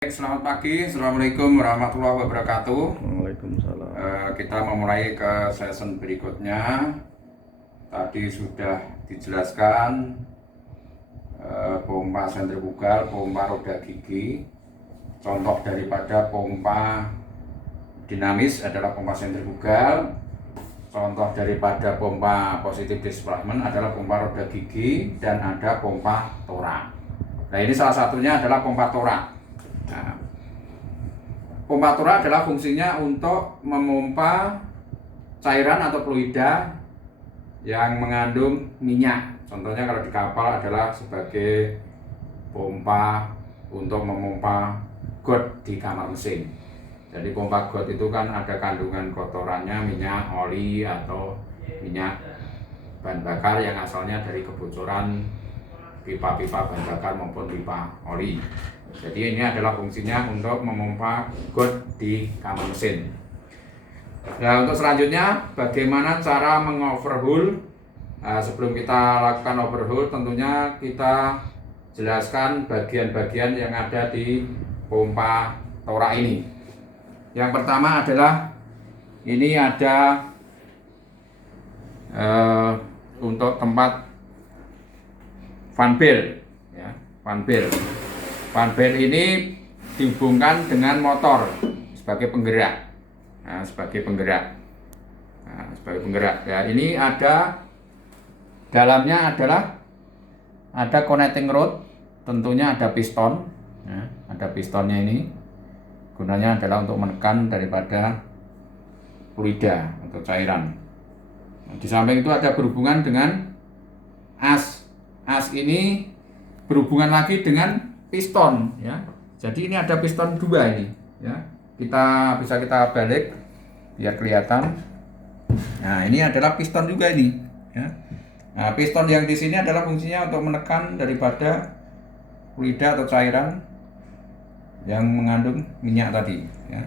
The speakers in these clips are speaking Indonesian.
Selamat pagi, Assalamualaikum warahmatullahi wabarakatuh. Waalaikumsalam. Kita memulai ke season berikutnya. Tadi sudah dijelaskan pompa sentrifugal, pompa roda gigi. Contoh daripada pompa dinamis adalah pompa sentrifugal. Contoh daripada pompa positif displacement adalah pompa roda gigi, dan ada pompa torak. Nah, ini salah satunya adalah pompa torak. Nah, pompa torak adalah fungsinya untuk memompa cairan atau fluida yang mengandung minyak. Contohnya kalau di kapal adalah sebagai pompa untuk memompa got di kamar mesin. Jadi pompa got itu kan ada kandungan kotorannya, minyak, oli, atau minyak bahan bakar yang asalnya dari kebocoran pipa-pipa bahan bakar maupun pipa oli. Jadi ini adalah fungsinya untuk memompa got di kamar mesin. Nah, untuk selanjutnya bagaimana cara mengoverhaul. Sebelum kita lakukan overhaul, tentunya kita jelaskan bagian-bagian yang ada di pompa torak ini. Yang pertama adalah ini ada untuk tempat fan belt, ya, fan belt. Fan belt ini dihubungkan dengan motor sebagai penggerak. Sebagai penggerak. Ya, ini ada dalamnya adalah ada connecting rod, tentunya ada piston. Ya, ada pistonnya ini. Gunanya adalah untuk menekan daripada fluida atau cairan. Di samping itu ada berhubungan dengan as. As ini berhubungan lagi dengan piston, ya. Jadi ini ada piston dua ini, ya. Kita balik biar kelihatan. Nah, ini adalah piston juga ini, ya. Nah, piston yang di sini adalah fungsinya untuk menekan daripada fluida atau cairan yang mengandung minyak tadi, ya.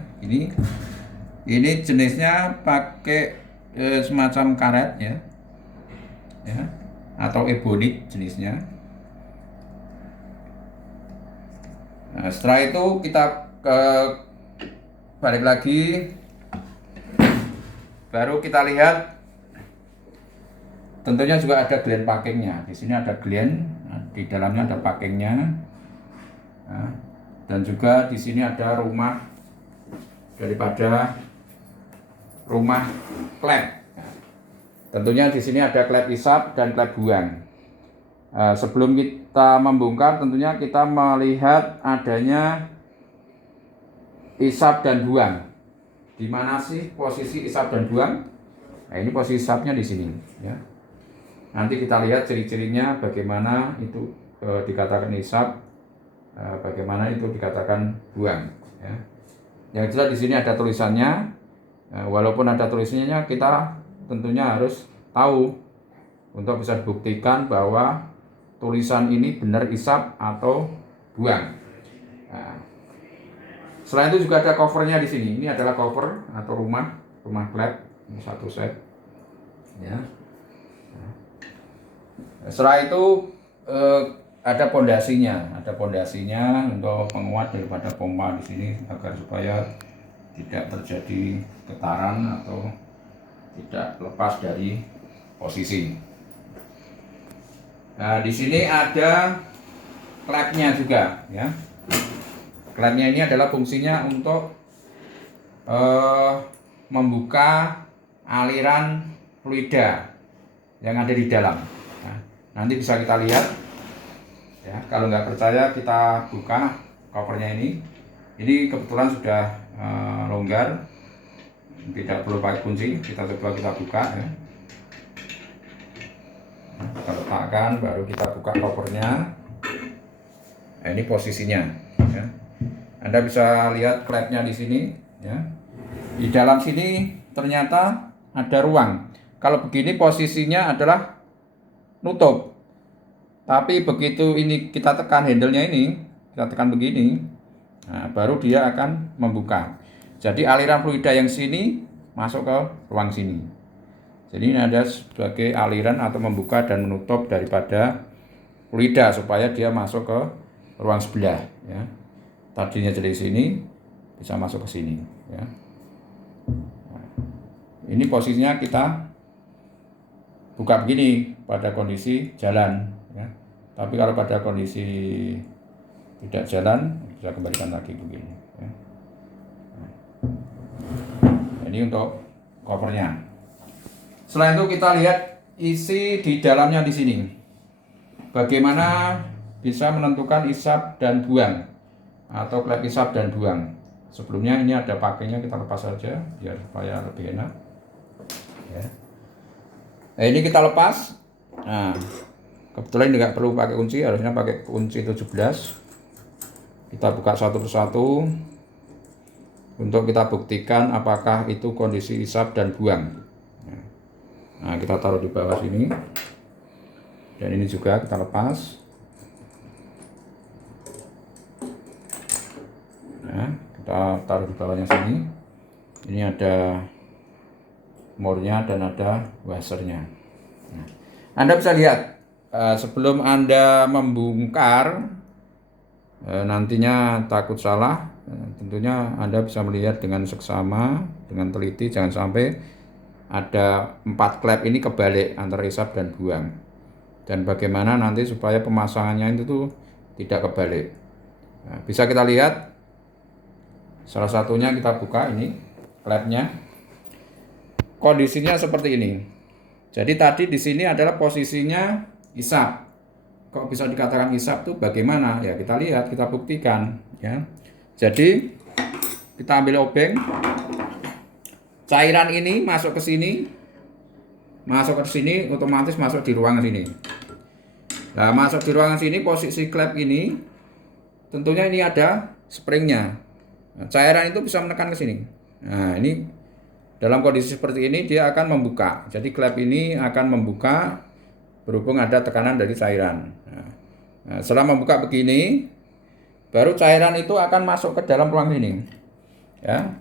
Ini jenisnya pakai semacam karet, ya. Ya, atau ebonik jenisnya. Nah, setelah itu kita balik lagi, baru kita lihat. Tentunya juga ada gland packingnya. Di sini ada gland, di dalamnya ada packingnya. Nah, dan juga di sini ada rumah daripada rumah klep. Nah, tentunya di sini ada klep isap dan klep buang. Sebelum kita membongkar, tentunya kita melihat adanya isap dan buang. Di mana sih posisi isap dan buang? Nah, ini posisi isapnya di sini, ya. Nanti kita lihat ciri-cirinya bagaimana itu dikatakan isap, bagaimana itu dikatakan buang, ya. Yang jelas di sini ada tulisannya. Walaupun ada tulisannya, kita tentunya harus tahu untuk bisa dibuktikan bahwa tulisan ini benar isap atau buang. Nah, selain itu juga ada covernya di sini. Ini adalah cover atau rumah klep, satu set, ya. Setelah itu ada pondasinya untuk penguat daripada pompa di sini agar supaya tidak terjadi getaran atau tidak lepas dari posisi. Nah, di sini ada klepnya juga, ya. Klepnya ini adalah fungsinya untuk membuka aliran fluida yang ada di dalam. Nah, nanti bisa kita lihat, ya. Kalau nggak percaya, kita buka covernya ini. Ini kebetulan sudah longgar, tidak perlu pakai kunci. Kita buka, ya. Kita letakkan, baru kita buka covernya. Nah, ini posisinya, ya. Anda bisa lihat klepnya di sini, ya. Di dalam sini ternyata ada ruang. Kalau begini posisinya adalah nutup. Tapi begitu ini kita tekan handle-nya ini, kita tekan begini, nah, baru dia akan membuka. Jadi aliran fluida yang sini masuk ke ruang sini. Jadi ini ada sebagai aliran atau membuka dan menutup daripada fluida supaya dia masuk ke ruang sebelah, ya. tadinya dari sini bisa masuk ke sini ya. Ini posisinya kita buka begini pada kondisi jalan ya. Tapi kalau pada kondisi tidak jalan bisa kembalikan lagi begini ya. Ini untuk covernya. Selain itu kita lihat isi di dalamnya di sini. Bagaimana bisa menentukan isap dan buang atau klep isap dan buang. Sebelumnya ini ada pakainya, kita lepas saja biar supaya lebih enak. Ya. Nah, ini kita lepas. Nah, kebetulan ini nggak perlu pakai kunci, harusnya pakai kunci 17. Kita buka satu persatu untuk kita buktikan apakah itu kondisi isap dan buang. Nah, kita taruh di bawah sini. Dan ini juga kita lepas. Nah, kita taruh di bawahnya sini. Ini ada mornya dan ada washernya. Nah, Anda bisa lihat sebelum Anda membongkar nantinya takut salah, tentunya Anda bisa melihat dengan seksama, dengan teliti, jangan sampai ada 4 klep ini kebalik antara isap dan buang. Dan bagaimana nanti supaya pemasangannya itu tuh tidak kebalik. Nah, bisa kita lihat salah satunya, kita buka ini klepnya. Kondisinya seperti ini. Jadi tadi di sini adalah posisinya isap. Kok bisa dikatakan isap tuh bagaimana? Ya kita lihat, kita buktikan ya. Jadi kita ambil obeng. Cairan ini masuk ke sini. Masuk ke sini otomatis masuk di ruangan sini. Nah, masuk di ruangan sini posisi klep ini tentunya ini ada springnya. Nah, cairan itu bisa menekan ke sini. Nah, ini dalam kondisi seperti ini dia akan membuka. Jadi klep ini akan membuka berhubung ada tekanan dari cairan. Nah, setelah membuka begini, baru cairan itu akan masuk ke dalam ruang sini. Ya.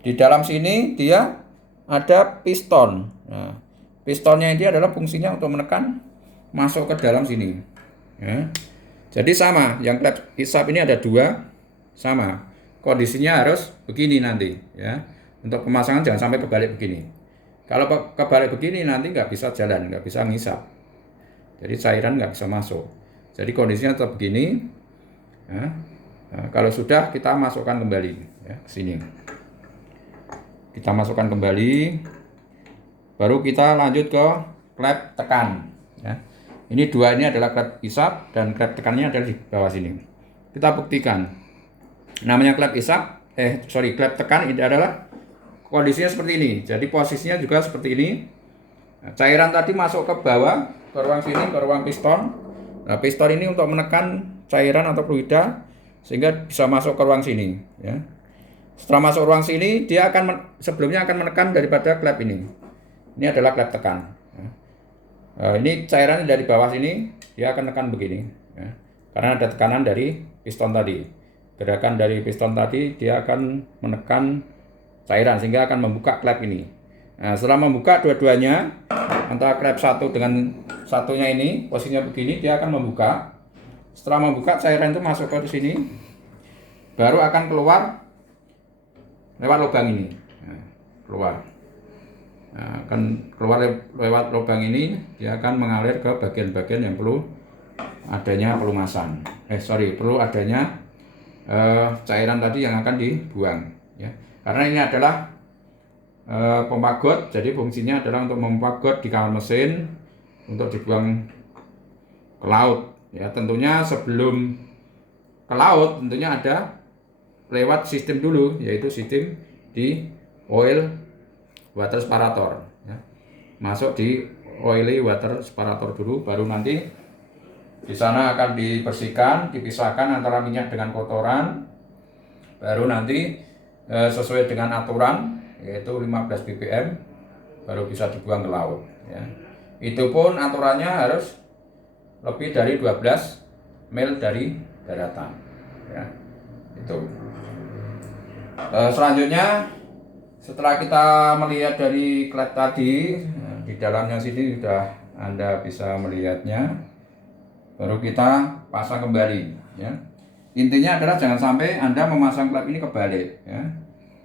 Di dalam sini dia ada piston. Nah, pistonnya ini adalah fungsinya untuk menekan masuk ke dalam sini. Ya. Jadi sama, yang klep isap ini ada 2, sama. Kondisinya harus begini nanti. Ya. Untuk pemasangan jangan sampai kebalik begini. Kalau kebalik begini nanti nggak bisa jalan, nggak bisa ngisap. Jadi cairan nggak bisa masuk. Jadi kondisinya tetap begini. Ya. Nah, kalau sudah kita masukkan kembali ya, ke sini. Kita masukkan kembali. Baru kita lanjut ke klep tekan. Ya. Ini 2 ini adalah klep isap dan klep tekannya ada di bawah sini. Kita buktikan. Namanya klep isap, klep tekan ini adalah kondisinya seperti ini. Jadi posisinya juga seperti ini. Nah, cairan tadi masuk ke bawah, ke ruang sini, ke ruang piston. Nah, piston ini untuk menekan cairan atau fluida sehingga bisa masuk ke ruang sini. Ya. Setelah masuk ruang sini, dia akan sebelumnya akan menekan daripada klep ini. Ini adalah klep tekan. Ya. Ini cairan dari bawah sini, dia akan tekan begini. Ya. Karena ada tekanan dari piston tadi. Gerakan dari piston tadi, dia akan menekan cairan sehingga akan membuka klep ini. Nah, setelah membuka dua-duanya antara klep satu dengan satunya ini posisinya begini, dia akan membuka. Setelah membuka cairan itu masuk ke sini, baru akan keluar lewat lubang ini. Nah, keluar. Nah, akan keluar lewat lubang ini, dia akan mengalir ke bagian-bagian yang perlu adanya pelumasan. Perlu adanya cairan tadi yang akan dibuang. Ya. Karena ini adalah pompa got, jadi fungsinya adalah untuk memompa got di kamar mesin untuk dibuang ke laut. Ya, tentunya sebelum ke laut tentunya ada lewat sistem dulu, yaitu sistem di oil water separator. Ya. Masuk di oily water separator dulu, baru nanti di sana akan dibersihkan, dipisahkan antara minyak dengan kotoran, baru nanti sesuai dengan aturan yaitu 15 ppm baru bisa dibuang ke laut. Ya. Itu pun aturannya harus lebih dari 12 mil dari daratan. Ya. Itu. Selanjutnya setelah kita melihat dari klep tadi, di dalamnya sini sudah Anda bisa melihatnya. Baru kita pasang kembali. Ya. intinya adalah jangan sampai Anda memasang klep ini kebalik ya.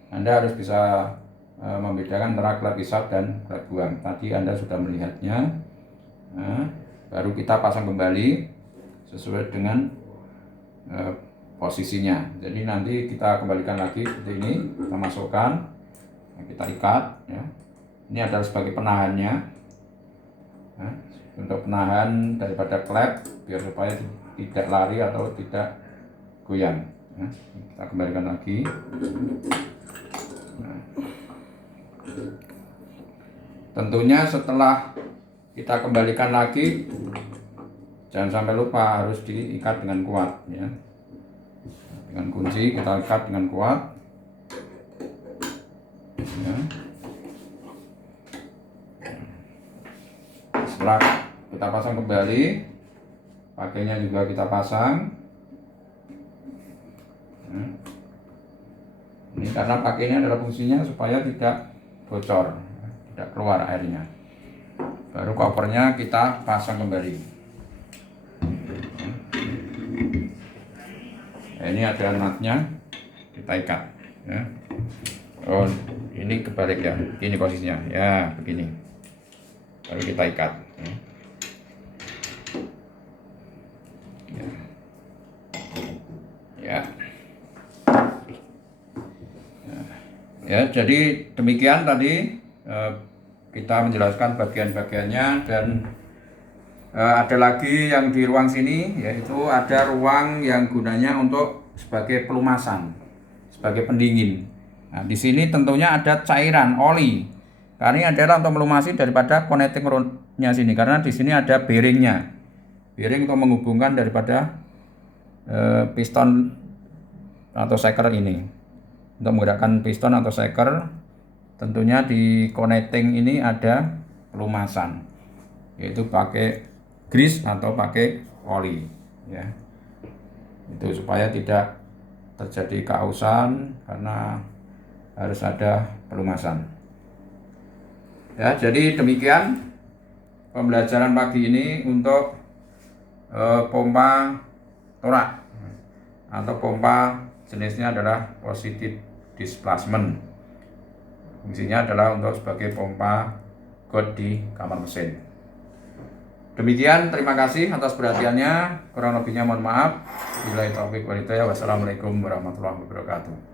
Anda harus bisa membedakan antara klep hisap dan klep buang. Tadi Anda sudah melihatnya. Nah, baru kita pasang kembali sesuai dengan posisinya. Jadi nanti kita kembalikan lagi seperti ini, kita masukkan, kita ikat ya. Ini adalah sebagai penahannya. Nah, untuk penahan daripada klep biar supaya tidak lari atau tidak goyang. Nah, kita kembalikan lagi. Nah, tentunya setelah kita kembalikan lagi, jangan sampai lupa harus diikat dengan kuat ya. Dengan kunci kita ikat dengan kuat ya. Setelah kita pasang kembali, pakainya juga kita pasang. Nah, ini karena pakainya adalah fungsinya supaya tidak bocor, tidak keluar airnya. Baru covernya kita pasang kembali. Nah, ini ada nutnya, kita ikat ya. Oh, ini kebalik ya, ini posisinya ya, begini. Baru kita ikat ya. Ya. Ya, jadi demikian tadi kita menjelaskan bagian-bagiannya, dan ada lagi yang di ruang sini, yaitu ada ruang yang gunanya untuk sebagai pelumasan, sebagai pendingin. Nah, di sini tentunya ada cairan oli. Karena ini adalah untuk melumasi daripada connecting rodnya sini, karena di sini ada bearingnya, bearing untuk menghubungkan daripada piston atau shaker ini. Untuk menggerakkan piston atau shaker, tentunya di connecting ini ada pelumasan, yaitu pakai grease atau pakai oli ya. Itu supaya tidak terjadi keausan karena harus ada pelumasan. Ya, jadi demikian pembelajaran pagi ini untuk pompa torak atau pompa jenisnya adalah positive displacement. Fungsinya adalah untuk sebagai pompa got di kamar mesin. Demikian, terima kasih atas perhatiannya. Kurang lebihnya mohon maaf. Wassalamualaikum warahmatullahi wabarakatuh.